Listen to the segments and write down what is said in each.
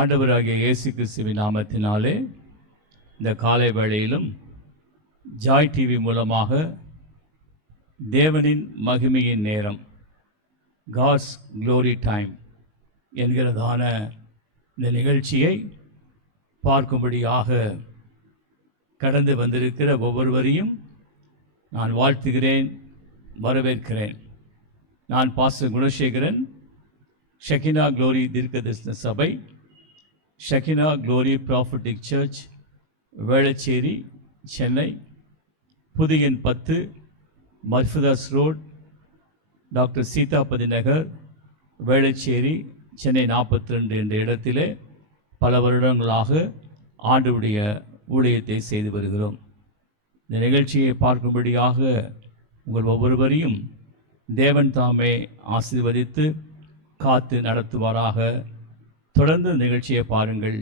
ஆண்டவராகிய இயேசு கிறிஸ்துவின் நாமத்தினாலே இந்த காலை வேளையிலும் ஜாய் டிவி மூலமாக தேவனின் மகிமையின் நேரம், காட்ஸ் க்ளோரி டைம் என்கிறதான இந்த நிகழ்ச்சியை பார்க்கும்படியாக கடந்து வந்திருக்கிற ஒவ்வொருவரையும் நான் வாழ்த்துகிறேன், வரவேற்கிறேன். நான் பாஸ்டர் குணசேகரன், ஷெகினா க்ளோரி தீர்க்கதரிசன சபை, Shekinah glory prophetic church, Velachery, Chennai, புதிய 10, மர்ஃபதாஸ் ரோட், டாக்டர் சீதாபதி நகர், வேளச்சேரி, சென்னை 42 என்ற இடத்திலே பல வருடங்களாக ஆண்டவருடைய ஊழியத்தை செய்து வருகிறோம். இந்த நிகழ்ச்சியை பார்க்கும்படியாக உங்கள் ஒவ்வொருவரையும் தேவன் தாமே ஆசீர்வதித்து காத்து நடத்துவாராக. தொடர்ந்து நிகழ்ச்சியை பாருங்கள்.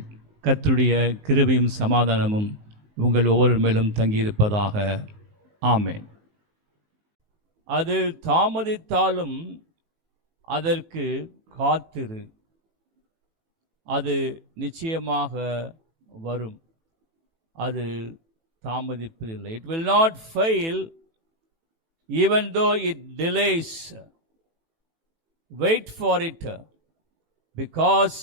கர்த்தருடைய கிருபையும் சமாதானமும் உங்கள் ஒவ்வொரு மேலும் தங்கியிருப்பதாக. ஆமென். அது தாமதித்தாலும் அதற்கு காத்திரு, அது நிச்சயமாக வரும், அது தாமதிப்பதில்லை. It will not fail even though it delays. Wait for it, because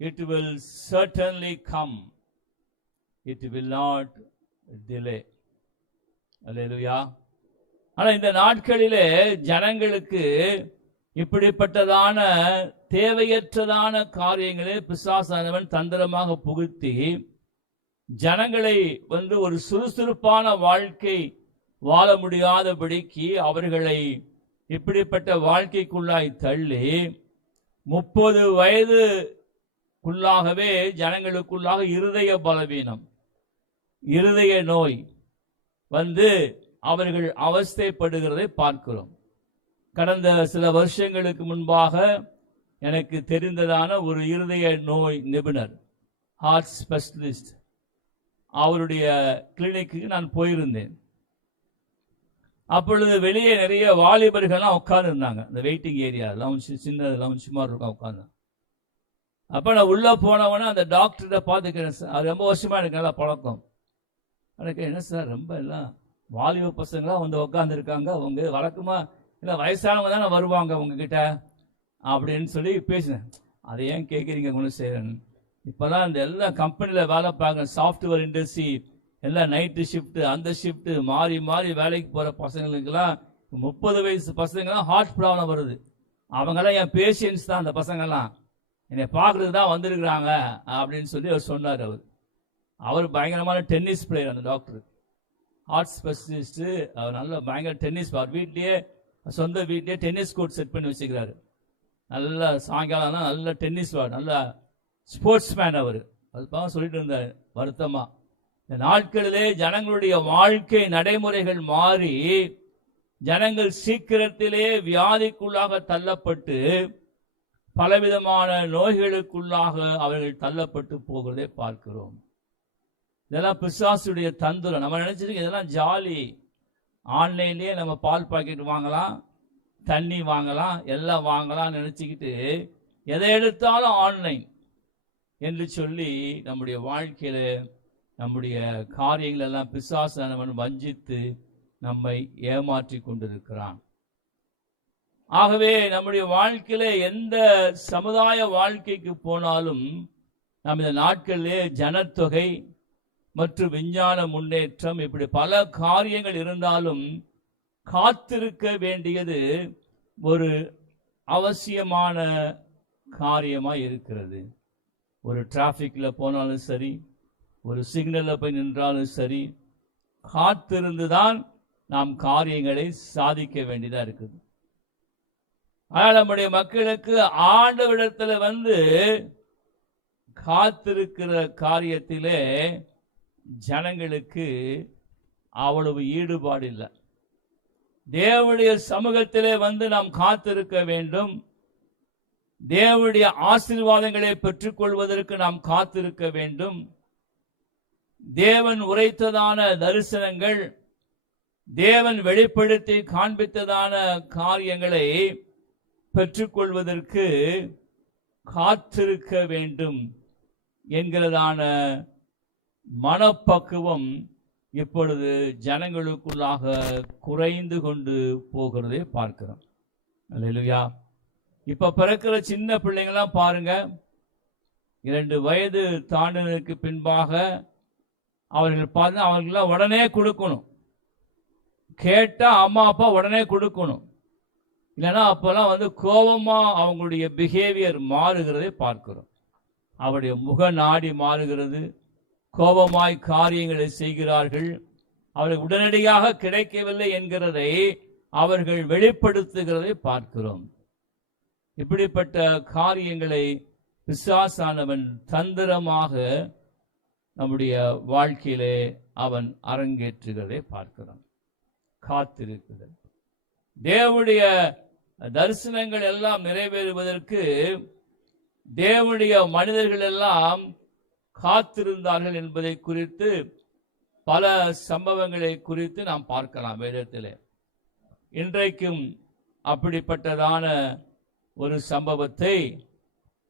it will certainly come. It will not delay. Hallelujah. ஆனால் இந்த நாட்களிலே ஜனங்களுக்கு இப்படிப்பட்டதான தேவையற்றதான காரியங்களை பிசாசானவன் தந்திரமாக புகுத்தி ஜனங்களை ஒரு சுறுசுறுப்பான வாழ்க்கை வாழ முடியாதபடிக்கு அவர்களை இப்படிப்பட்ட வாழ்க்கைக்குள்ளாய் தள்ளி 30 வயதுக்குள்ளாகவே ஜனங்களுக்குள்ளாக இருதய பலவீனம், இருதய நோய் அவர்கள் அவஸ்தைப்படுகிறதை பார்க்கிறோம். கடந்த சில வருஷங்களுக்கு முன்பாக எனக்கு தெரிந்ததான ஒரு இருதய நோய் நிபுணர், ஹார்ட் ஸ்பெஷலிஸ்ட், அவருடைய கிளினிக்கு நான் போயிருந்தேன். அப்பொழுது வெளியே நிறைய வாலிபர்கள்லாம் உட்கார்ந்து இருந்தாங்க. இந்த வெயிட்டிங் ஏரியா சின்ன லவுன்ஸ் சுமார் இருக்கும் உட்காந்து. அப்போ நான் உள்ளே போனவொன்னே அந்த டாக்டர்கிட்ட பார்த்துக்கிறேன் சார், அது ரொம்ப வருஷமாக எனக்கு நல்லா பழக்கம். எனக்கு என்ன சார் ரொம்ப எல்லாம் வாலிப பசங்களாம் உட்காந்துருக்காங்க, அவங்க வழக்கமாக இல்லை வயசானவங்க தானே வருவாங்க உங்ககிட்ட அப்படின்னு சொல்லி பேசினேன். அதை ஏன் கேட்குறீங்க குணசேகரன், இப்போதான் இந்த எல்லா கம்பெனியில் வேலை பார்க்குறேன், சாஃப்ட்வேர் இண்டஸ்ட்ரி எல்லாம் நைட்டு ஷிஃப்ட்டு அந்த ஷிஃப்ட்டு மாறி மாறி வேலைக்கு போகிற பசங்களுக்கெல்லாம் 30 வயசு பசங்கள்லாம் ஹார்ட் ப்ராப்ளம் வருது. அவங்கெல்லாம் என் பேஷண்ட்ஸ் தான், அந்த பசங்கள்லாம் என்னை பார்க்குறதுக்கு தான் வந்திருக்கிறாங்க அப்படின்னு சொல்லி அவர் சொன்னார். அவர் பயங்கரமான டென்னிஸ் பிளேயர், அந்த டாக்டர் ஹார்ட் ஸ்பெஷலிஸ்ட்டு. அவர் நல்ல பயங்கர டென்னிஸ், அவர் வீட்லேயே சொந்த வீட்லேயே டென்னிஸ் கோர்ட் செட் பண்ணி வச்சுக்கிறாரு. நல்ல சாயங்காலம்னா நல்ல டென்னிஸ் நல்ல ஸ்போர்ட்ஸ் மேன் அவர். அதுக்காக சொல்லிட்டு இருந்தார் வருத்தமாக, இந்த நாட்களிலே ஜனங்களுடைய வாழ்க்கை நடைமுறைகள் மாறி ஜனங்கள் சீக்கிரத்திலே வியாதிக்குள்ளாக தள்ளப்பட்டு பலவிதமான நோய்களுக்குள்ளாக அவர்கள் தள்ளப்பட்டு போகிறதை பார்க்கிறோம். இதெல்லாம் பிசாசுடைய தந்திரம். நம்ம நினைச்சிருக்கோம் இதெல்லாம் ஜாலி, ஆன்லைன்லேயே நம்ம பால் பாக்கெட் வாங்கலாம், தண்ணி வாங்கலாம், எல்லாம் வாங்கலாம் நினச்சிக்கிட்டு எதை எடுத்தாலும் ஆன்லைன் என்று சொல்லி நம்முடைய வாழ்க்கையில் நம்முடைய காரியங்கள் எல்லாம் பிசாசானவன் வஞ்சித்து நம்மை ஏமாற்றி கொண்டிருக்கிறான். ஆகவே நம்முடைய வாழ்க்கையில எந்த சமுதாய வாழ்க்கைக்கு போனாலும் நம்ம இந்த நாட்களிலே ஜனத்தொகை மற்றும் விஞ்ஞான முன்னேற்றம் இப்படி பல காரியங்கள் இருந்தாலும் காத்திருக்க வேண்டியது ஒரு அவசியமான காரியமாக இருக்கிறது. ஒரு டிராஃபிக்கில் போனாலும் சரி, ஒரு சிக்னலில் போய் நின்றாலும் சரி, காத்திருந்து தான் நாம் காரியங்களை சாதிக்க வேண்டியதாக இருக்குது. ஆனால் நம்முடைய மக்களுக்கு ஆண்டவரிடத்தில் காத்திருக்கிற காரியத்திலே ஜனங்களுக்கு அவ்வளவு ஈடுபாடு இல்லை. தேவனுடைய சமூகத்திலே நாம் காத்திருக்க வேண்டும். தேவனுடைய ஆசீர்வாதங்களை பெற்றுக்கொள்வதற்கு நாம் காத்திருக்க வேண்டும். தேவன் உரைத்ததான தரிசனங்கள், தேவன் வெளிப்படுத்தி காண்பித்ததான காரியங்களை பெற்றுக்கொள்வதற்கு காத்திருக்க வேண்டும் என்கிறதான மனப்பக்குவம் இப்பொழுது ஜனங்களுக்குள்ளாக குறைந்து கொண்டு போகிறதை பார்க்கிறோம். அல்லேலூயா. இப்ப பிறக்கிற சின்ன பிள்ளைங்களாம் பாருங்க, 2 வயது தாண்டினதுக்கு பின்பாக அவர்கள் பார்த்து அவர்களெல்லாம் உடனே கொடுக்கணும். கேட்டா அம்மா அப்பா உடனே கொடுக்கணும். இல்லைன்னா அப்பெல்லாம் கோபமா அவங்களுடைய பிஹேவியர் மாறுகிறதை பார்க்கிறோம். அவருடைய முக நாடி மாறுகிறது. கோபமாய் காரியங்களை செய்கிறார்கள். அவர்கள் உடனடியாக கிடைக்கவில்லை என்கிறதை அவர்கள் வெளிப்படுத்துகிறதை பார்க்கிறோம். இப்படிப்பட்ட காரியங்களை பிசாசானவன் தந்திரமாக நம்முடைய வாழ்க்கையிலே அவன் அரங்கேற்றுகிறதை பார்க்கிறோம். காத்திருக்குதல். தேவனுடைய தரிசனங்கள் எல்லாம் நிறைவேறுவதற்கு தேவனுடைய மனிதர்கள் எல்லாம் காத்திருந்தார்கள் என்பதை குறித்து பல சம்பவங்களை குறித்து நாம் பார்க்கலாம் வேதத்திலே. இன்றைக்கும் அப்படிப்பட்டதான ஒரு சம்பவத்தை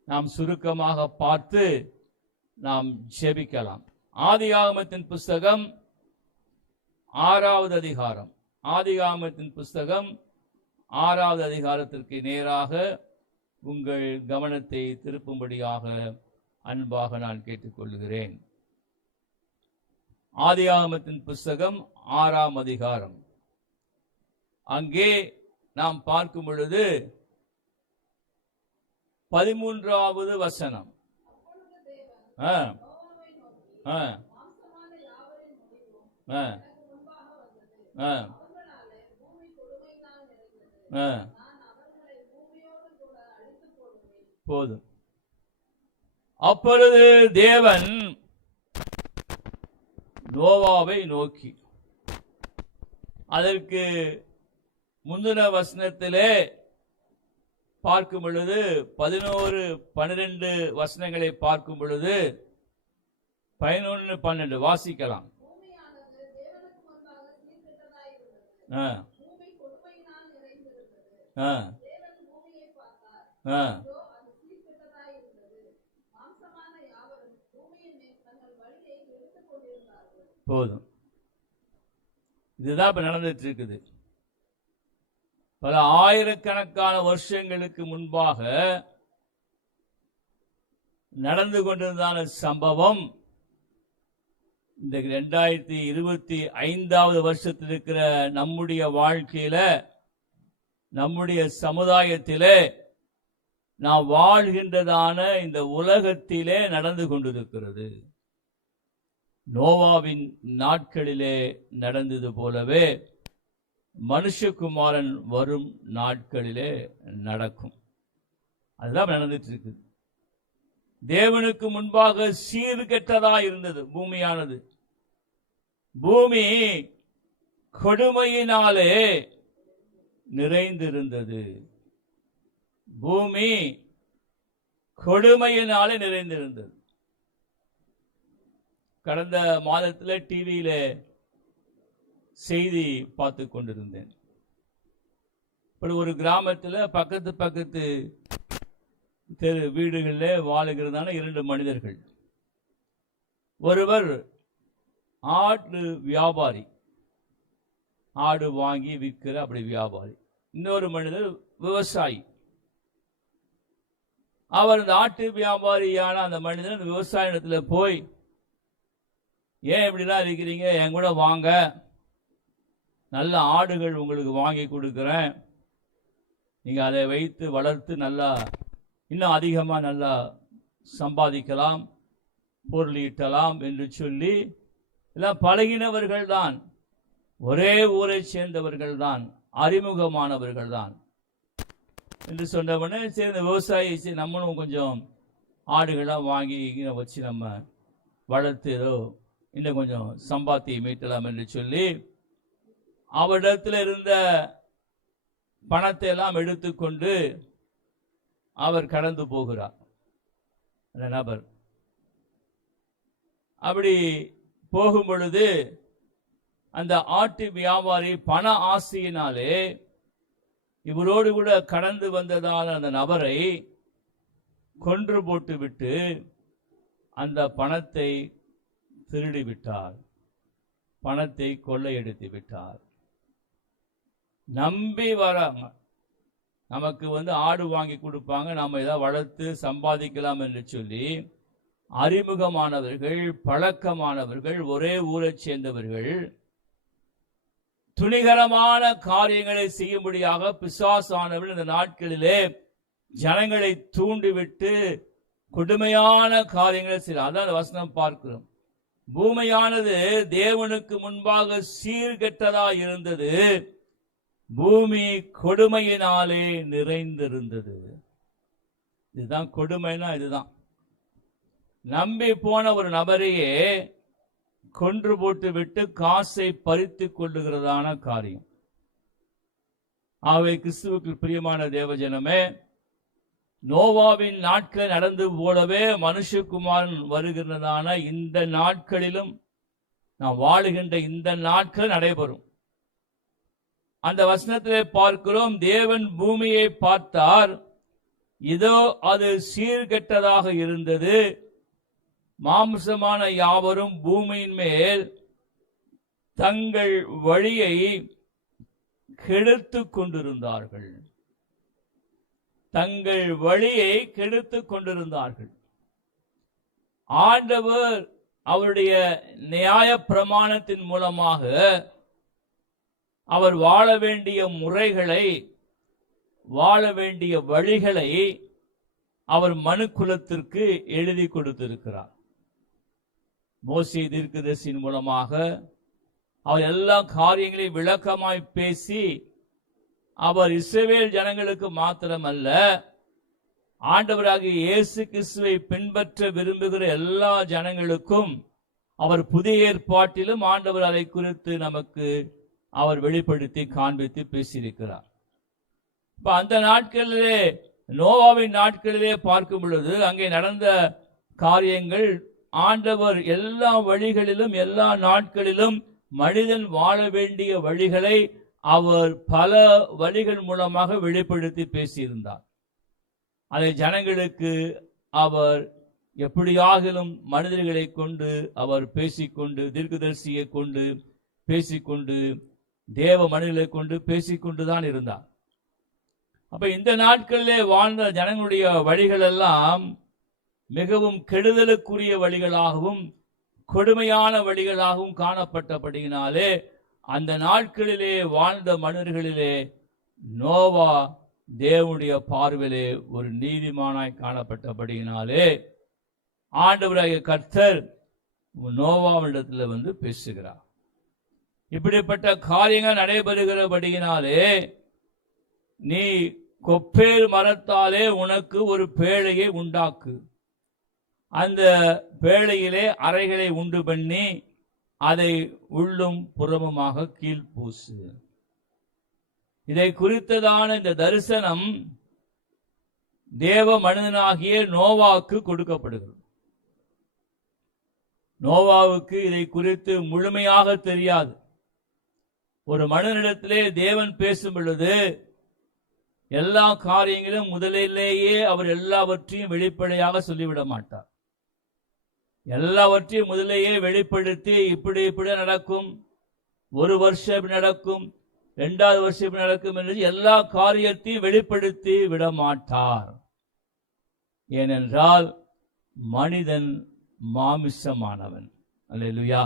நாம் சுருக்கமாக பார்த்து நாம் ஜெபிக்கலாம். ஆதியாகமத்தின் புஸ்தகம் 6வது அதிகாரம். ஆதியாகமத்தின் புஸ்தகம் 6வது அதிகாரத்திற்கு நேராக உங்கள் கவனத்தை திருப்பும்படியாக அன்பாக நான் கேட்டுக்கொள்கிறேன். ஆதியாகமத்தின் புஸ்தகம் 6ஆம் அதிகாரம். அங்கே நாம் பார்க்கும் பொழுது 13வது வசனம். போதும். அப்பொழுது தேவன் நோவாவை நோக்கி, அதற்கு முந்தின வசனத்திலே பார்க்கும் பொழுது 11, 12 வசனங்களை பார்க்கும் பொழுது 11, 12 வாசிக்கலாம். போதும். இதுதான் இப்ப நடந்துட்டு இருக்குது. பல ஆயிரக்கணக்கான வருஷங்களுக்கு முன்பாக நடந்து கொண்டிருந்தான சம்பவம் இந்த 2025வது வருஷத்தில் இருக்கிற நம்முடைய வாழ்க்கையில, நம்முடைய சமுதாயத்திலே, நாம் வாழ்கின்றதான இந்த உலகத்திலே நடந்து கொண்டிருக்கிறது. நோவாவின் நாட்களிலே நடந்தது போலவே மனுஷகுமாரன் வரும் நாட்களிலே நடக்கும். அதுதான் நடந்துட்டு இருக்குது. தேவனுக்கு முன்பாக சீர்கெட்டதா இருந்தது பூமியானது. பூமி கொடுமையினாலே நிறைந்திருந்தது. பூமி கொடுமையினாலே நிறைந்திருந்தது. கடந்த மாதத்தில் டிவியில செய்தி பார்த்து கொண்டிருந்தேன். ஒரு கிராமத்தில் பக்கத்து தெரு வீடுகளில் வாழுகிறதான 2 மனிதர்கள். ஒருவர் ஆடு வியாபாரி, ஆடு வாங்கி விற்கிற அப்படி வியாபாரி. இன்னொரு மனிதர் விவசாயி. அவர் இந்த ஆட்டு வியாபாரியான அந்த மனிதன் விவசாய இடத்துல போய், ஏன் இப்படிலாம் இருக்கிறீங்க, என் கூட வாங்க, நல்ல ஆடுகள் உங்களுக்கு வாங்கி கொடுக்குறேன், நீங்க அதை வைத்து வளர்த்து நல்லா இன்னும் அதிகமாக நல்லா சம்பாதிக்கலாம், பொருள் ஈட்டலாம் என்று சொல்லி எல்லாம் பழகினவர்கள் தான், ஒரே ஊரை சேர்ந்தவர்கள் தான், அறிமுகமானவர்கள் தான் என்று சொன்னவனே, சேர்ந்த விவசாயி நம்மளும் கொஞ்சம் ஆடுகள்லாம் வாங்கி வச்சு நம்ம வளர்த்து ஏதோ இன்னும் கொஞ்சம் சம்பாத்தியம் மீட்டலாம் என்று சொல்லி அவரிடத்தில் இருந்த பணத்தை எல்லாம் எடுத்துக்கொண்டு அவர் கடந்து போகிறார். அந்த நபர் அப்படி போகும் பொழுது அந்த ஆட்டு வியாபாரி பண ஆசையினாலே இவரோடு கூட கடந்து வந்ததான அந்த நபரை கொன்று போட்டு விட்டு அந்த பணத்தை திருடி விட்டார், பணத்தை கொள்ளையடித்து விட்டார். நம்பி வராங்க, நமக்கு ஆடு வாங்கி கொடுப்பாங்க, நம்ம ஏதாவது வளர்த்து சம்பாதிக்கலாம் என்று சொல்லி அறிமுகமானவர்கள், பழக்கமானவர்கள், ஒரே ஊரை சேர்ந்தவர்கள் துணிகரமான காரியங்களை செய்யும்படியாக பிசாசானவர்கள் இந்த நாட்களிலே ஜனங்களை தூண்டிவிட்டு கொடுமையான காரியங்களை செய்ய. அதான் வசனம் பார்க்கிறோம். பூமியானது தேவனுக்கு முன்பாக சீர்கெட்டதா இருந்தது, பூமி கொடுமையினாலே நிறைந்திருந்தது. இதுதான் கொடுமைனா, இதுதான் நம்பி போன ஒரு நபரையே கொன்று போட்டு விட்டு காசை பறித்து கொள்ளுகிறதான காரியம். ஆகவே கிறிஸ்துவுக்கு பிரியமான தேவஜனமே, நோவாவின் நாட்கள் நடந்து போலவே மனுஷகுமாரன் வருகிறதான இந்த நாட்களிலும், நாம் வாழுகின்ற இந்த நாட்கள் நடைபெறும். அந்த வசனத்திலே பார்க்கிறோம், தேவன் பூமியை பார்த்தார், இதோ அது சீர்கெட்டதாக இருந்தது, மாம்சமான யாவரும் பூமியின் மேல் தங்கள் வழியை கெடுத்து கொண்டிருந்தார்கள், தங்கள் வழியை கெடுத்து கொண்டிருந்தார்கள். ஆண்டவர் அவருடைய நியாய பிரமாணத்தின் மூலமாக அவர் வாழ வேண்டிய முறைகளை, வாழ வேண்டிய வழிகளை அவர் மனுக்குலத்திற்கு எழுதி கொடுத்திருக்கிறார். மோசே தீர்க்கதரிசியின் மூலமாக அவர் எல்லா காரியங்களையும் விளக்கமாய் பேசி, அவர் இஸ்ரவேல் ஜனங்களுக்கு மாத்திரமல்ல, ஆண்டவராகிய இயேசு கிறிஸ்துவை பின்பற்ற விரும்புகிற எல்லா ஜனங்களுக்கும் அவர் புதிய ஏற்பாட்டிலும் ஆண்டவர் அதை குறித்து நமக்கு அவர் வெளிப்படுத்தி காண்பித்து பேசியிருக்கிறார். இப்ப அந்த நாட்களிலே, நோவாவின் நாட்களிலே பார்க்கும் பொழுது அங்கே நடந்த காரியங்கள், ஆண்டவர் எல்லா வழிகளிலும் எல்லா நாட்களிலும் மனிதன் வாழ வேண்டிய வழிகளை அவர் பல வழிகள் மூலமாக வெளிப்படுத்தி பேசியிருந்தார். அதை ஜனங்களுக்கு அவர் எப்படியாகிலும் மனிதர்களை கொண்டு அவர் பேசிக்கொண்டு, தீர்க்கதரிசியை கொண்டு பேசிக்கொண்டு, தேவ மனிதர்களை கொண்டு பேசிக்கொண்டுதான் இருந்தார். அப்ப இந்த நாட்களிலே வாழ்ந்த ஜனங்களுடைய வழிகள் எல்லாம் மிகவும் கெடுதலுக்குரிய வழிகளாகவும் கொடுமையான வழிகளாகவும் காணப்பட்டபடியினாலே, அந்த நாட்களிலே வாழ்ந்த மனிதர்களிலே நோவா தேவனுடைய பார்வையிலே ஒரு நீதிமானாய் காணப்பட்டபடியினாலே, ஆண்டவராகிய கர்த்தர் நோவாவிடத்தில் பேசுகிறார். இப்படிப்பட்ட காரியங்கள் நடைபெறுகிறபடியினாலே, நீ கொப்பேல் மரத்தாலே உனக்கு ஒரு பேழையை உண்டாக்கு, அந்த பேழையிலே அறைகளை உண்டு பண்ணி அதை உள்ளும் புறமுமாக கீழ்பூசு. இதை குறித்ததான இந்த தரிசனம் தேவ மனிதனாகிய நோவாவுக்கு கொடுக்கப்படுகிறது. நோவாவுக்கு இதை குறித்து முழுமையாக தெரியாது. ஒரு மனிதனிடத்திலே தேவன் பேசும் பொழுது எல்லா காரியங்களும் முதலிலேயே அவர் எல்லாவற்றையும் வெளிப்படையாக சொல்லிவிட மாட்டார். எல்லாவற்றையும் முதலேயே வெளிப்படுத்தி, இப்படி இப்படி நடக்கும், ஒரு வருஷம் இப்படி நடக்கும், 2வது வருஷம் இப்படி நடக்கும் என்று எல்லா காரியத்தையும் வெளிப்படுத்தி விட மாட்டார். ஏனென்றால் மனிதன் மாமிசமானவன். அல்லேலூயா.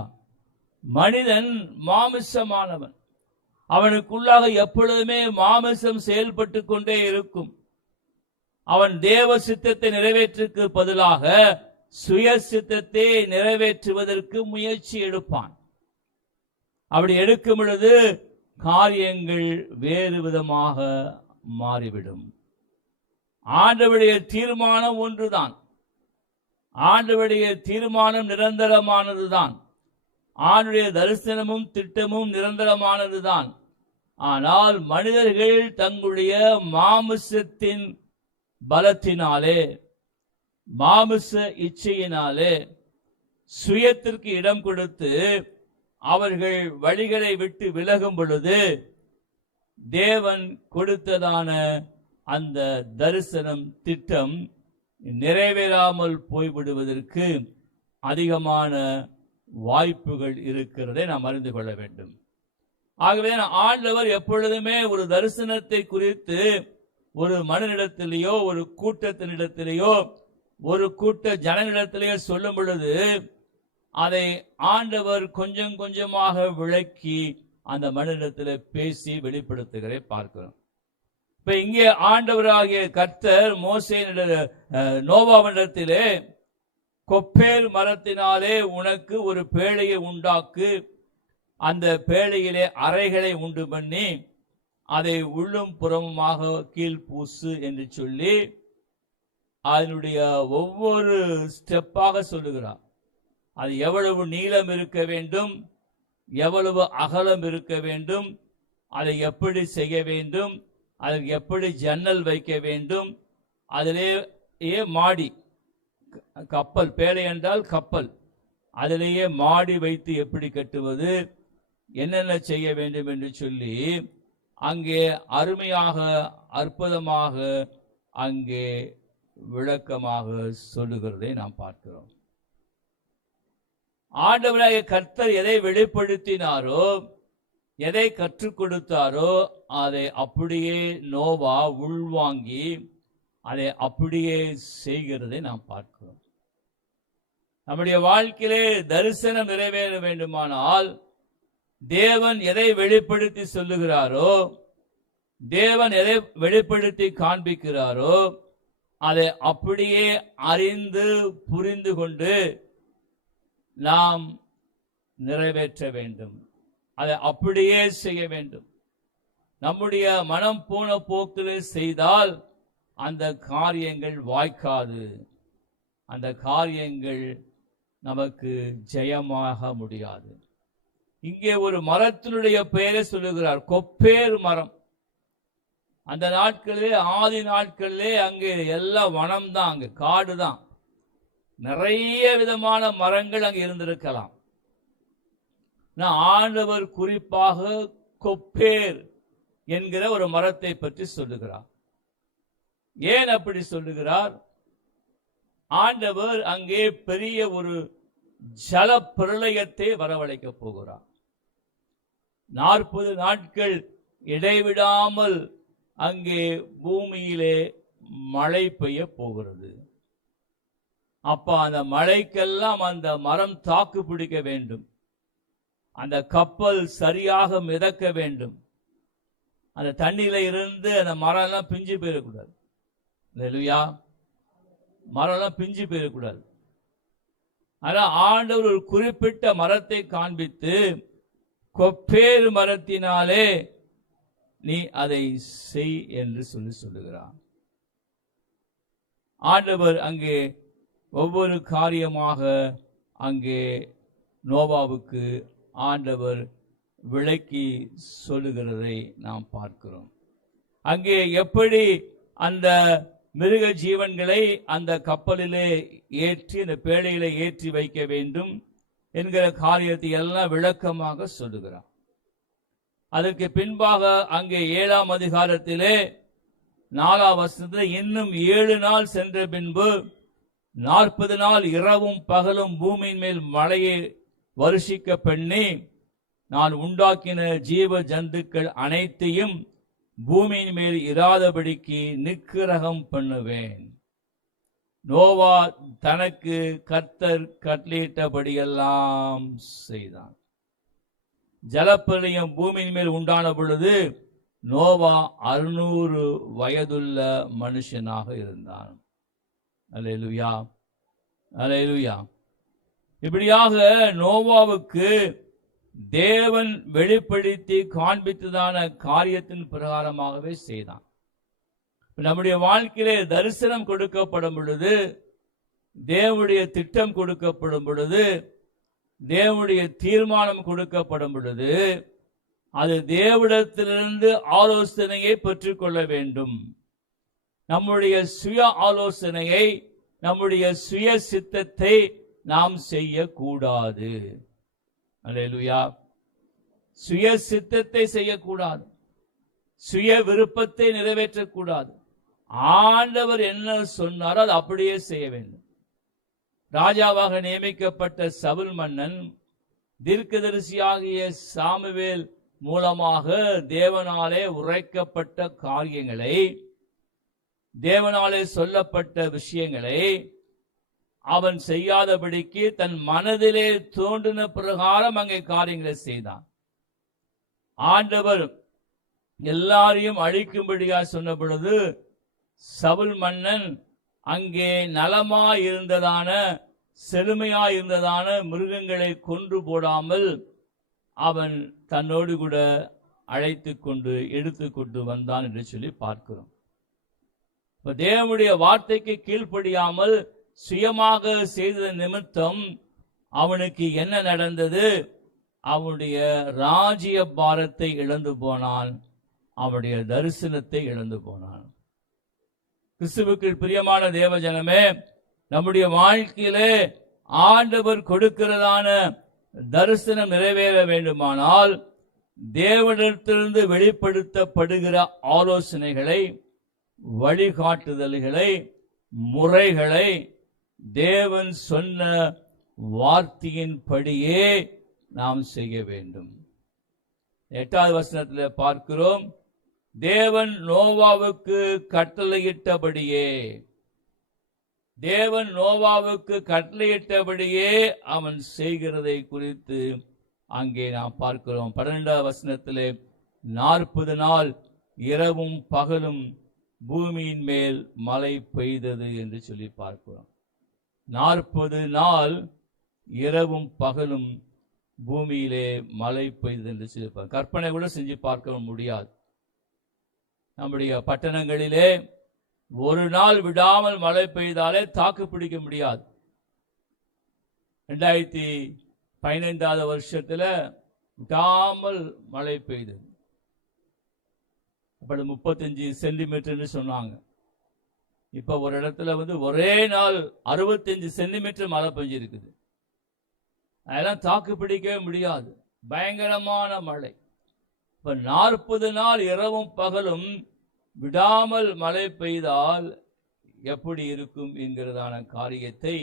மனிதன் மாமிசமானவன். அவனுக்குள்ளாக எப்பொழுதுமே மாமிசம் செயல்பட்டு கொண்டே இருக்கும். அவன் தேவ சித்தத்தை நிறைவேற்றுக்கு பதிலாக சுய சித்தத்தை நிறைவேற்றுவதற்கு முயற்சி எடுப்பான். அப்படி எடுக்கும் பொழுது காரியங்கள் வேறு விதமாக மாறிவிடும். ஆண்டவருடைய தீர்மானம் ஒன்றுதான். ஆண்டவருடைய தீர்மானம் நிரந்தரமானதுதான். ஆண்டுடைய தரிசனமும் திட்டமும் நிரந்தரமானதுதான். ஆனால் மனிதர்கள் தங்களுடைய மாமிசத்தின் பலத்தினாலே, மாமிச இச்சையினாலே, சுயத்திற்கு இடம் கொடுத்து அவர்கள் வழிகளை விட்டு விலகும் பொழுது தேவன் கொடுத்ததான அந்த தரிசனம், திட்டம் நிறைவேறாமல் போய்விடுவதற்கு அதிகமான வாய்ப்புகள் இருக்கிறதை நாம் அறிந்து கொள்ள வேண்டும். ஆகவே ஆண்டவர் எப்பொழுதுமே ஒரு தரிசனத்தை குறித்து ஒரு மனிதனிடத்திலேயோ ஒரு கூட்டத்தினிடத்திலேயோ ஒரு கூட்ட ஜனங்களிடத்திலேயோ சொல்லும் பொழுது அதை ஆண்டவர் கொஞ்சம் கொஞ்சமாக விளக்கி அந்த மனிதனிடத்தில் பேசி வெளிப்படுத்துகிறதை பார்க்கிறோம். இப்ப இங்கே ஆண்டவராகிய கர்த்தர் நோவாவிடத்திலே கொப்பேர் மரத்தினாலே உனக்கு ஒரு பேழையை உண்டாக்கு, அந்த பேழையிலே அறைகளை உண்டு பண்ணி அதை உள்ளும் புறமுமாக கீழ் பூசு என்று சொல்லி அதனுடைய ஒவ்வொரு ஸ்டெப்பாக சொல்லுகிறார். அது எவ்வளவு நீளம் இருக்க வேண்டும், எவ்வளவு அகலம் இருக்க வேண்டும், அதை எப்படி செய்ய வேண்டும், அதற்கு எப்படி ஜன்னல் வைக்க வேண்டும், அதிலேயே மாடி கப்பல், பேழை என்றால் கப்பல், அதிலேயே மாடி வைத்து எப்படி கட்டுவது, என்னென்ன செய்ய வேண்டும் என்று சொல்லி அங்கே அருமையாக அற்புதமாக அங்கே விளக்கமாக சொல்லுகிறதை நாம் பார்க்கிறோம். ஆண்டவராகிய கர்த்தர் எதை வெளிப்படுத்தினாரோ, எதை கற்றுக் கொடுத்தாரோ அதை அப்படியே நோவா உள்வாங்கி அதை அப்படியே செய்கிறதை நாம் பார்க்கிறோம். நம்முடைய வாழ்க்கையிலே தரிசனம் நிறைவேற வேண்டுமானால் தேவன் எதை வெளிப்படுத்தி சொல்லுகிறாரோ, தேவன் எதை வெளிப்படுத்தி காண்பிக்கிறாரோ அதை அப்படியே அறிந்து புரிந்து கொண்டு நாம் நிறைவேற்ற வேண்டும், அதை அப்படியே செய்ய வேண்டும். நம்முடைய மனம் போன போக்கில் செய்தால் அந்த காரியங்கள் வாய்க்காது, அந்த காரியங்கள் நமக்கு ஜெயமாக முடியாது. இங்கே ஒரு மரத்தினுடைய பெயரை சொல்லுகிறார், கொப்பேர் மரம். அந்த நாட்களிலே, ஆதி நாட்களிலே அங்கே எல்லாம் வனம் தான், அங்கே காடு தான், நிறைய விதமான மரங்கள் அங்கே இருந்திருக்கலாம். ஆண்டவர் குறிப்பாக கொப்பேர் என்கிற ஒரு மரத்தை பற்றி சொல்லுகிறார். ஏன் அப்படி சொல்லுகிறார்? ஆண்டவர் அங்கே பெரிய ஒரு ஜல பிரளயத்தை வரவழைக்க போகிறார். 40 நாட்கள் இடைவிடாமல் அங்கே பூமியிலே மழை பெய்ய போகிறது. அப்ப அந்த மழைக்கெல்லாம் அந்த மரம் தாக்கு பிடிக்க வேண்டும், அந்த கப்பல் சரியாக மிதக்க வேண்டும், அந்த தண்ணியில இருந்து அந்த மரம் எல்லாம் பிஞ்சு போயிடக்கூடாது. இல்லையா? மரம் எல்லாம் பிஞ்சு போயிடக்கூடாது. ஆனா ஆண்டவர் ஒரு குறிப்பிட்ட மரத்தை காண்பித்து, கொப்பேறு மரத்தினாலே நீ அதை செய் என்று சொல்லுகிறார். ஆண்டவர் அங்கே ஒவ்வொரு காரியமாக அங்கே நோவாவுக்கு ஆண்டவர் விளக்கி சொல்லுகிறதை நாம் பார்க்கிறோம். அங்கே எப்படி அந்த மிருக ஜீவன்களை அந்த கப்பலிலே ஏற்றி, அந்த பேழையிலே ஏற்றி வைக்க வேண்டும் என்கிற காரியத்தை எல்லாம் விளக்கமாக சொல்லுகிறார். அதற்கு பின்பாக அங்கே 7ஆம் அதிகாரத்திலே 4ஆம் வசனத்தில் இன்னும் 7 நாள் சென்ற பின்பு 40 நாள் இரவும் பகலும் பூமியின் மேல் மழையை வருஷிக்க பண்ணி நான் உண்டாக்கின ஜீவ ஜந்துக்கள் அனைத்தையும் பூமியின் மேல் இராதபடிக்கு நிக்கிரகம் பண்ணுவேன். நோவா தனக்கு கர்த்தர் கட்டளையிட்டபடியெல்லாம் செய்தான். ஜலப்பிரளயம் பூமியின் மேல் உண்டான பொழுது நோவா 600 வயதுள்ள மனுஷனாக இருந்தான். அல்லேலூயா, அல்லேலூயா. இப்படியாக நோவாவுக்கு தேவன் வெளிப்படுத்தி காண்பித்ததான காரியத்தின் பிரகாரமாகவே செய்தான். நம்முடைய வாழ்க்கையிலே தரிசனம் கொடுக்கப்படும் பொழுது, தேவனுடைய திட்டம் கொடுக்கப்படும் பொழுது, தேவனுடைய தீர்மானம் கொடுக்கப்படும் பொழுது, அது தேவனிடத்திலிருந்து ஆலோசனையை பெற்றுக்கொள்ள வேண்டும். நம்முடைய சுய ஆலோசனையை, நம்முடைய சுய சித்தத்தை நாம் செய்யக்கூடாது. அல்லேலூயா. சுய சித்தத்தை செய்யக்கூடாது, சுய விருப்பத்தை நிறைவேற்றக்கூடாது. ஆண்டவர் என்ன சொன்னாரோ அது அப்படியே செய்ய வேண்டும். ராஜாவாக நியமிக்கப்பட்ட சவுல் மன்னன் தீர்க்கதரிசியாகிய சாமுவேல் மூலமாக தேவனாலே உரைக்கப்பட்ட காரியங்களை, தேவனாலே சொல்லப்பட்ட விஷயங்களை அவன் செய்யாதபடிக்கு தன் மனதிலே தோன்றின பிரகாரம் அங்கே காரியங்களை செய்தான். ஆண்டவர் எல்லாரையும் அழிக்கும்படியா சொன்ன பொழுது சவுல் மன்னன் அங்கே நலமாய் இருந்ததான, செழுமையாய் இருந்ததான மிருகங்களை கொன்று போடாமல் அவன் தன்னோடு கூட அழைத்து கொண்டு எடுத்துக்கொண்டு வந்தான் என்று சொல்லி பார்க்கிறோம். தேவனுடைய வார்த்தைக்கு கீழ்ப்படியாமல் சுயமாக செய்த நிமித்தம் அவனுக்கு என்ன நடந்தது? அவனுடைய ராஜ்ய பாரத்தை இழந்து போனான், அவனுடைய தரிசனத்தை இழந்து போனான். கிறிஸ்துவுக்கு பிரியமான தேவ ஜனமே, நம்முடைய வாழ்க்கையிலே ஆண்டவர் கொடுக்கிறதான தரிசனம் நிறைவேற வேண்டுமானால் தேவனிடத்திலிருந்து வெளிப்படுத்தப்படுகிற ஆலோசனைகளை, வழிகாட்டுதல்களை, முறைகளை தேவன் சொன்ன வார்த்தையின்படியே நாம் செய்ய வேண்டும். 8வது வசனத்தில் பார்க்கிறோம், தேவன் நோவாவுக்கு கட்டளையிட்டபடியே, தேவன் நோவாவுக்கு கட்டளையிட்டபடியே அவன் செய்கிறதை குறித்து அங்கே நாம் பார்க்கிறோம். 12வது வசனத்திலே 40 நாள் இரவும் பகலும் பூமியின் மேல் மழை பெய்தது என்று சொல்லி பார்க்கிறோம். 40 நாள் இரவும் பகலும் பூமியிலே மழை பெய்தது என்று சொல்லி கற்பனை கூட செஞ்சு பார்க்க முடியாது. நம்முடைய பட்டணங்களிலே ஒரு நாள் விடாமல் மழை பெய்தாலே தாக்கு பிடிக்க முடியாது. 2015வது வருஷத்துல விடாமல் மழை பெய்தது. அப்படி 35 சென்டிமீட்டர்னு சொன்னாங்க. இப்ப ஒரு இடத்துல ஒரே நாள் 65 சென்டிமீட்டர் மழை பெஞ்சிருக்குது. அதெல்லாம் தாக்கு பிடிக்கவே முடியாது, பயங்கரமான மழை. இப்ப 40 நாள் இரவும் பகலும் விடாமல் மழை பெய்தால் எப்படி இருக்கும் என்கிறதான காரியத்தை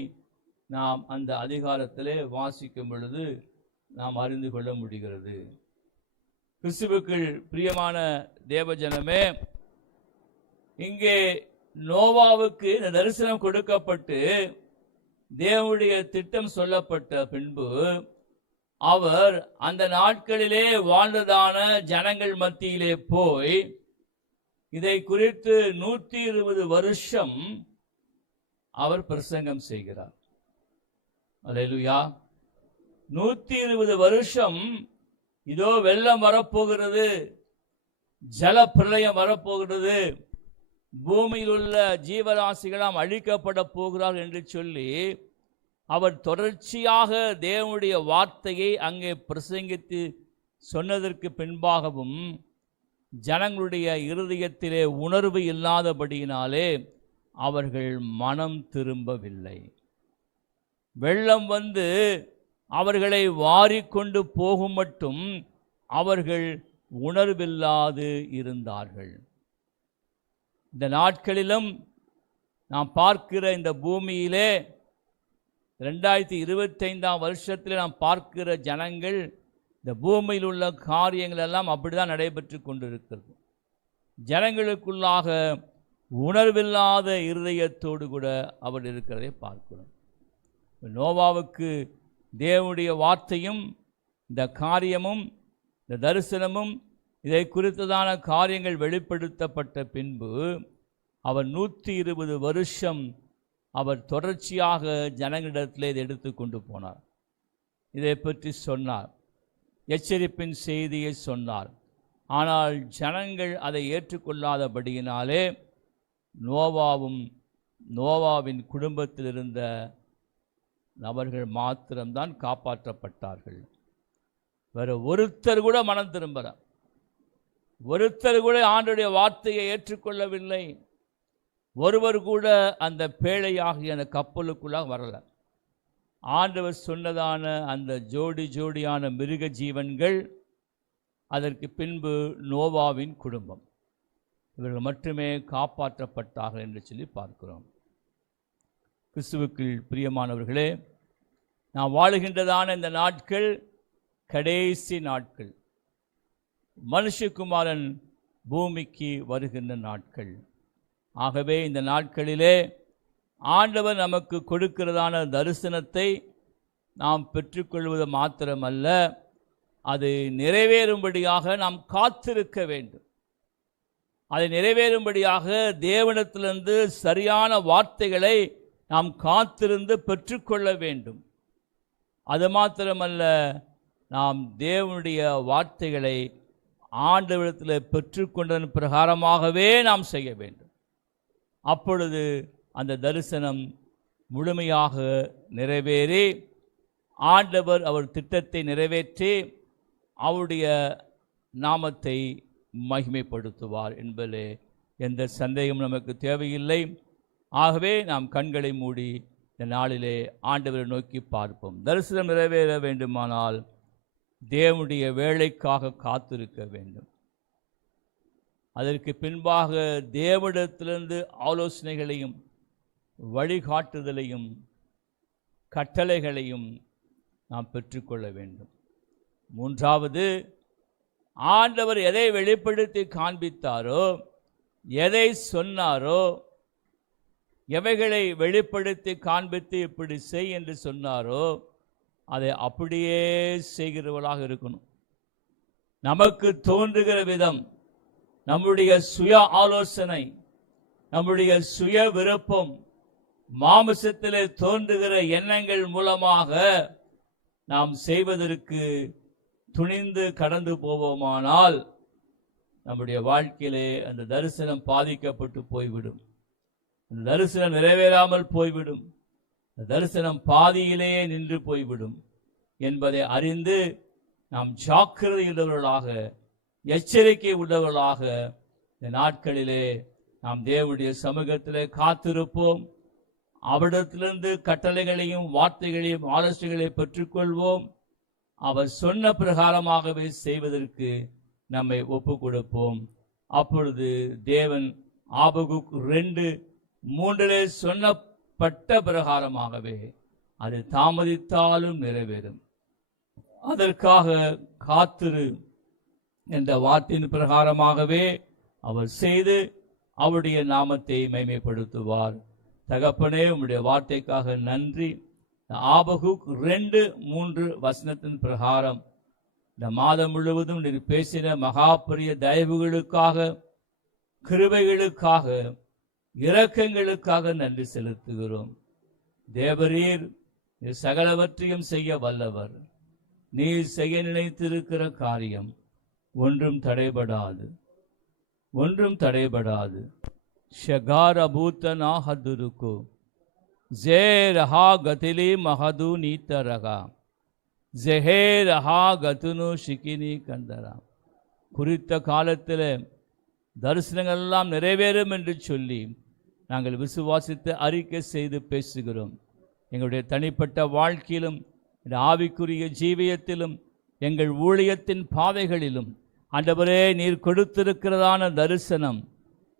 நாம் அந்த அதிகாரத்திலே வாசிக்கும் பொழுது நாம் அறிந்து கொள்ள முடிகிறது. கிறிஸ்துவுக்குள் பிரியமான தேவஜனமே, இங்கே நோவாவுக்கு இந்த தரிசனம் கொடுக்கப்பட்டு தேவனுடைய திட்டம் சொல்லப்பட்ட பின்பு அவர் அந்த நாட்களிலே வாழ்ந்ததான ஜனங்கள் மத்தியிலே போய் இதை குறித்து 120 வருஷம் அவர் பிரசங்கம் செய்கிறார். அல்லேலூயா. 120 வருஷம் இதோ வெள்ளம் வரப்போகிறது, ஜல பிரளயம் வரப்போகிறது, பூமியில் உள்ள ஜீவராசிகளாம் அழிக்கப்பட போகிறார் என்று சொல்லி அவர் தொடர்ச்சியாக தேவனுடைய வார்த்தையை அங்கே பிரசங்கித்து சொன்னதற்கு பின்பாகவும் ஜனங்களுடைய இருதயத்திலே உணர்வு இல்லாதபடியினாலே அவர்கள் மனம் திரும்பவில்லை. வெள்ளம் அவர்களை வாரிக்கொண்டு போகும் மட்டும் அவர்கள் உணர்வில்லாது இருந்தார்கள். இந்த நாட்களிலும் நாம் பார்க்கிற இந்த பூமியிலே 2025ஆம் வருஷத்தில் நாம் பார்க்கிற ஜனங்கள், இந்த பூமியில் உள்ள காரியங்கள் எல்லாம் அப்படிதான் நடைபெற்று கொண்டிருக்கிறது. ஜனங்களுக்குள்ளாக உணர்வில்லாத இருதயத்தோடு கூட அவர் இருக்கிறதை பார்க்கிறோம். நோவாவுக்கு தேவனுடைய வார்த்தையும் இந்த காரியமும் இந்த தரிசனமும் இதை குறித்ததான காரியங்கள் வெளிப்படுத்தப்பட்ட பின்பு அவர் 120 வருஷம் அவர் தொடர்ச்சியாக ஜனங்களிடத்தில் இதை எடுத்து கொண்டு போனார். இதை பற்றி சொன்னார், எச்சரிப்பின் செய்தியை சொன்னார். ஆனால் ஜனங்கள் அதை ஏற்றுக்கொள்ளாதபடியினாலே நோவாவின் குடும்பத்தில் இருந்த நபர்கள் மாத்திரம்தான் காப்பாற்றப்பட்டார்கள். வேற ஒருத்தர் கூட மனம் திரும்பல, ஒருத்தர் கூட ஆண்டவருடைய வார்த்தையை ஏற்றுக்கொள்ளவில்லை. ஒருவர் கூட அந்த பேழையாகிய அந்த கப்பலுக்குள்ளாக வரல. ஆண்டவர் சொன்னதான அந்த ஜோடியான மிருக ஜீவன்கள், அதற்கு பின்பு நோவாவின் குடும்பம். இவர்கள் மட்டுமே காப்பாற்றப்பட்டார்கள் என்று சொல்லி பார்க்கிறோம். கிறிஸ்துவுக்குள் பிரியமானவர்களே, நாம் வாழுகின்றதான இந்த நாட்கள் கடைசி நாட்கள். மனுஷகுமாரன் பூமிக்கு வருகின்ற நாட்கள். ஆகவே இந்த நாட்களிலே ஆண்டவர் நமக்கு கொடுக்கிறதான தரிசனத்தை நாம் பெற்றுக்கொள்வது மாத்திரமல்ல, அது நிறைவேறும்படியாக நாம் காத்திருக்க வேண்டும். அதை நிறைவேறும்படியாக தேவனிடத்திலிருந்து சரியான வார்த்தைகளை நாம் காத்திருந்து பெற்றுக்கொள்ள வேண்டும். அது மாத்திரமல்ல, நாம் தேவனுடைய வார்த்தைகளை ஆண்டவரிடத்தில் பெற்றுக்கொண்டதன் பிரகாரமாகவே நாம் செய்ய வேண்டும். அப்பொழுது அந்த தரிசனம் முழுமையாக நிறைவேறி ஆண்டவர் அவர் திட்டத்தை நிறைவேற்றி அவருடைய நாமத்தை மகிமைப்படுத்துவார் என்பதிலே எந்த சந்தேகமும் நமக்கு தேவையில்லை. ஆகவே நாம் கண்களை மூடி இந்த நாளிலே ஆண்டவரை நோக்கி பார்ப்போம். தரிசனம் நிறைவேற வேண்டுமானால் தேவனுடைய வேலைக்காக காத்திருக்க வேண்டும். அதற்கு பின்பாக தேவனிடத்திலிருந்து ஆலோசனைகளையும் வழிகாட்டுதலையும் கட்டளைகளையும் நாம் பெற்றுக்கொள்ள வேண்டும். மூன்றாவது, ஆண்டவர் எதை வெளிப்படுத்தி காண்பித்தாரோ, எதை சொன்னாரோ, எவைகளை வெளிப்படுத்தி காண்பித்து இப்படி செய் என்று சொன்னாரோ அதை அப்படியே செய்கிறவர்களாக இருக்கணும். நமக்கு தோன்றுகிற விதம், நம்முடைய சுய ஆலோசனை, நம்முடைய சுய விருப்பம், மாமிசத்திலே தோன்றுகிற எண்ணங்கள் மூலமாக நாம் செய்வதற்கு துணிந்து கடந்து போவோமானால் நம்முடைய வாழ்க்கையிலே அந்த தரிசனம் பாதிக்கப்பட்டு போய்விடும். அந்த தரிசனம் நிறைவேறாமல் போய்விடும். அந்த தரிசனம் பாதியிலேயே நின்று போய்விடும் என்பதை அறிந்து நாம் ஜாக்கிரதை உள்ளவர்களாக, எச்சரிக்கை உள்ளவர்களாக இந்த நாட்களிலே நாம் தேவனுடைய சமூகத்திலே காத்திருப்போம். அவரிடத்திலிருந்து கட்டளைகளையும் வார்த்தைகளையும் ஆலோசனைகளையும் பெற்றுக்கொள்வோம். அவர் சொன்ன பிரகாரமாகவே செய்வதற்கு நம்மை ஒப்பு கொடுப்போம். அப்பொழுது தேவன் ஆபகுக் 2:3 சொன்னப்பட்ட பிரகாரமாகவே அது தாமதித்தாலும் நிறைவேறும். அதற்காக காத்திரு என்ற வார்த்தையின் பிரகாரமாகவே அவர் செய்து அவருடைய நாமத்தை மகிமைப்படுத்துவார். தகப்பனே, உம்முடைய வார்த்தைக்காக நன்றி. ஆபகுக் 2:3 வசனத்தின் பிரகாரம் இந்த மாதம் முழுவதும் நீர் பேசின மகாபெரிய தயவுகளுக்காக, கிருபைகளுக்காக, இரக்கங்களுக்காக நன்றி செலுத்துகிறோம். தேவரீர் சகலவற்றையும் செய்ய வல்லவர். நீர் செய்ய நினைத்திருக்கிற காரியம் ஒன்றும் தடைபடாது, ஒன்றும் தடைபடாது. ஷகார பூத்தனா ஹதுருக்கு ஜே ரஹா கதிலி மஹது நீத்தரகா ஜெஹே ரஹா கதுனு ஷிகினி கந்தரா. குறித்த காலத்தில் தரிசனங்கள் எல்லாம் நிறைவேறும் என்று சொல்லி நாங்கள் விசுவாசித்து அறிக்கை செய்து பேசுகிறோம். எங்களுடைய தனிப்பட்ட வாழ்க்கையிலும், ஆவிக்குரிய ஜீவியத்திலும், எங்கள் ஊழியத்தின் பாதைகளிலும் ஆண்டவரே நீர் கொடுத்திருக்கிறதான தரிசனம்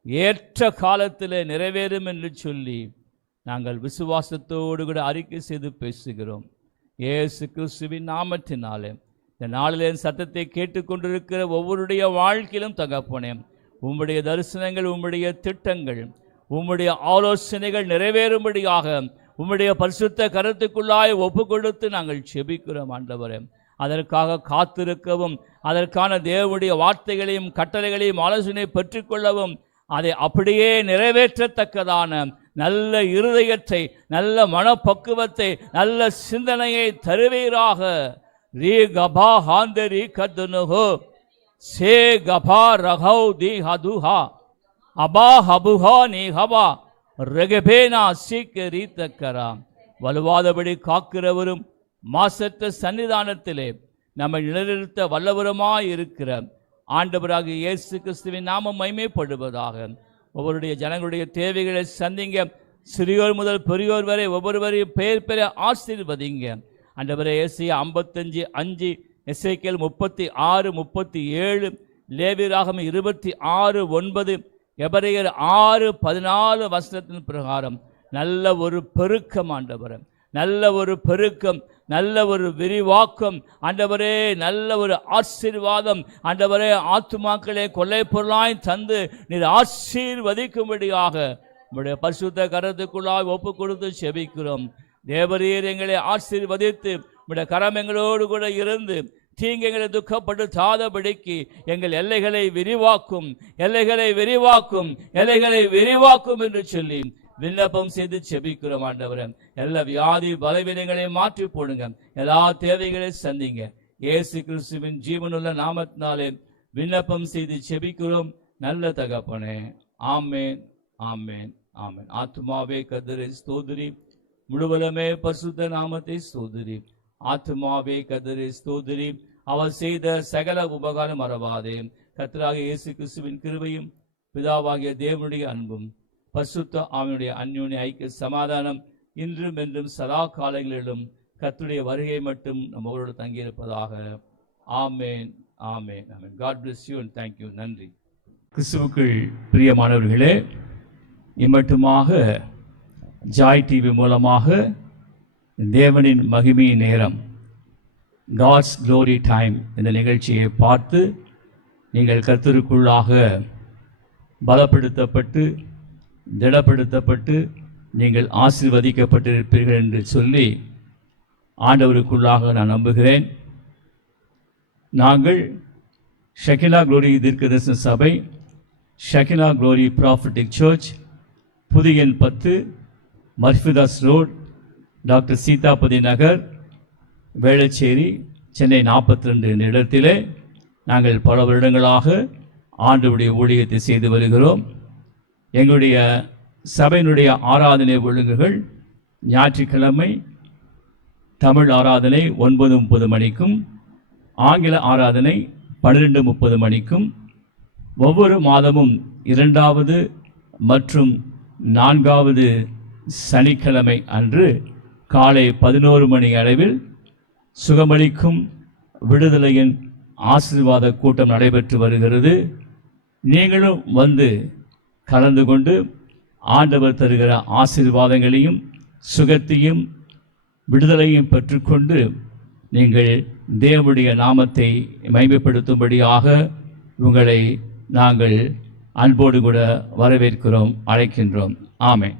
ஏற்ற காலத்தில் நிறைவேறும் என்று சொல்லி நாங்கள் விசுவாசத்தோடு கூட அறிக்கை செய்து பேசுகிறோம். இயேசு கிறிஸ்துவின் நாமத்தினாலே இந்த நாளிலே சத்தத்தை கேட்டுக்கொண்டிருக்கிற ஒவ்வொருடைய வாழ்க்கையிலும் தகப்பனே, உம்முடைய தரிசனங்கள், உம்முடைய திட்டங்கள், உம்முடைய ஆலோசனைகள் நிறைவேறும்படியாக உம்முடைய பரிசுத்த கருத்துக்குள்ளாய் ஒப்பு கொடுத்து நாங்கள் செபிக்கிறோம். ஆண்டவரே, அதற்காக காத்திருக்கவும், அதற்கான தேவனுடைய வார்த்தைகளையும் கட்டளைகளையும் ஆலோசனை பெற்றுக்கொள்ளவும், அதை அப்படியே நிறைவேற்றத்தக்கதான நல்ல இருதயத்தை, நல்ல மனப்பக்குவத்தை, நல்ல சிந்தனையை தருவீராக. ரீ கபா ஹாந்தரி கதுனுஹோ சே கபா ரகௌ தி ஹதுஹா அபா ஹபுஹா நீ ஹபா ரகபேனா சீக்கரீத்தக்கரா. வலுவாதபடி காக்கிறவரும் மாசற்ற சன்னிதானத்திலே நம்மை நிலைநிறுத்த வல்லவருமாய் இருக்கிற ஆண்டவராகிய இயேசு கிறிஸ்துவின் நாமம் மகிமைப்படுவதாக. ஒவ்வொருடைய ஜனங்களுடைய தேவைகளை சந்திங்க. சிறியோர் முதல் பெரியோர் வரை ஒவ்வொருவரையும் பெயர் பெற ஆசீர்வதிங்க. ஆண்டவரே, ஏசாயா 55:5, எசேக்கியேல் 36:37, லேவியராகமம் 26:9, எபிரேயர் 6:14 வசனத்தின் பிரகாரம் நல்ல ஒரு பெருக்கம் ஆண்டவரே, நல்ல ஒரு பெருக்கம், நல்ல ஒரு விரிவாக்கம் ஆண்டவரே, நல்ல ஒரு ஆசீர்வாதம் ஆண்டவரே, ஆத்துமாக்களே கொள்ளை பொருளாய் தந்து நீர் ஆசீர்வதிக்கும்படியாக உம்முடைய பரிசுத்த கரத்துக்குள்ளாய் ஒப்பு கொடுத்து செபிக்கிறோம். தேவரீர் எங்களை ஆசீர்வதித்து உம்முடைய கரம் எங்களோடு கூட இருந்து தீங்கு எங்களை துக்கப்படுத்தாதபடிக்கு எங்கள் எல்லைகளை விரிவாக்கும், எல்லைகளை விரிவாக்கும், எல்லைகளை விரிவாக்கும் என்று சொல்லி விண்ணப்பம் செய்து செபிக்கிறோம். ஆண்டவரே, எல்லா வியாதி பலவீனங்களையும் மாற்றி போடுங்க, எல்லா தேவைகளையும் சந்திங்க. இயேசு கிறிஸ்துவின் ஜீவனுள்ள நாமத்தினாலே விண்ணப்பம் செய்து செபிக்கிறோம் நல்ல தகப்பனே. ஆமேன், ஆமேன், ஆமேன். ஆத்துமாவே கர்த்தரை ஸ்தோத்திரி, முழுவதுமே பரிசுத்த நாமத்தை ஸ்தோத்திரி. ஆத்துமாவே கர்த்தரை ஸ்தோத்திரி, அவர் செய்த சகல உபகாரம் மறவாதே. கர்த்தராகிய இயேசு கிறிஸ்துவின் கிருபையும் பிதாவாகிய தேவனுடைய அன்பும் பரிசுத்த ஆவியுடைய அந்யோன்ய ஐக்கிய சமாதானம் இன்றும் என்றும் சதா காலங்களிலும் கர்த்தருடைய வருகை மட்டும் நம்மளோடு தங்கியிருப்பதாக. ஆமேன், ஆமேன், ஆமேன். God bless you and thank you. நன்றி. கிறிஸ்துவுக்குள் பிரியமானவர்களே, இம்மட்டுமாக ஜாய் டிவி மூலமாக தேவனின் மகிமை நேரம், காட்ஸ் க்ளோரி டைம் இந்த நிகழ்ச்சியை பார்த்து நீங்கள் கர்த்தருக்குள்ளாக பலப்படுத்தப்பட்டு திடப்படுத்தப்பட்டு நீங்கள் ஆசீர்வதிக்கப்பட்டிருப்பீர்கள் என்று சொல்லி ஆண்டவருக்குள்ளாக நான் நம்புகிறேன். நாங்கள் ஷெகினா க்ளோரி தீர்க்கதரிசன சபை, ஷெகினா க்ளோரி ப்ராஃபட்டிக் சர்ச், புதிய 10 மர்ஃபிதாஸ் ரோட், டாக்டர் சீதாபதி நகர், வேளச்சேரி, சென்னை 42 என்ற இடத்திலே நாங்கள் பல வருடங்களாக ஆண்டவருடைய ஊழியத்தை செய்து வருகிறோம். எங்களுடைய சபையினுடைய ஆராதனை ஒழுங்குகள் ஞாயிற்றுக்கிழமை தமிழ் ஆராதனை 9:30 மணிக்கும், ஆங்கில ஆராதனை 12:30 மணிக்கும், ஒவ்வொரு மாதமும் 2வது மற்றும் 4வது சனிக்கிழமை அன்று காலை 11 மணி அளவில் சுகமளிக்கும் விடுதலையின் ஆசீர்வாத கூட்டம் நடைபெற்று வருகிறது. நீங்களும் வந்து கலந்து கொண்டு ஆண்டவர் தருகிற ஆசீர்வாதங்களையும் சுகத்தையும் விடுதலையும் பெற்றுக்கொண்டு நீங்கள் தேவனுடைய நாமத்தை மகிமைப்படுத்தும்படியாக உங்களை நாங்கள் அன்போடு கூட வரவேற்கிறோம், அழைக்கின்றோம். ஆமென்.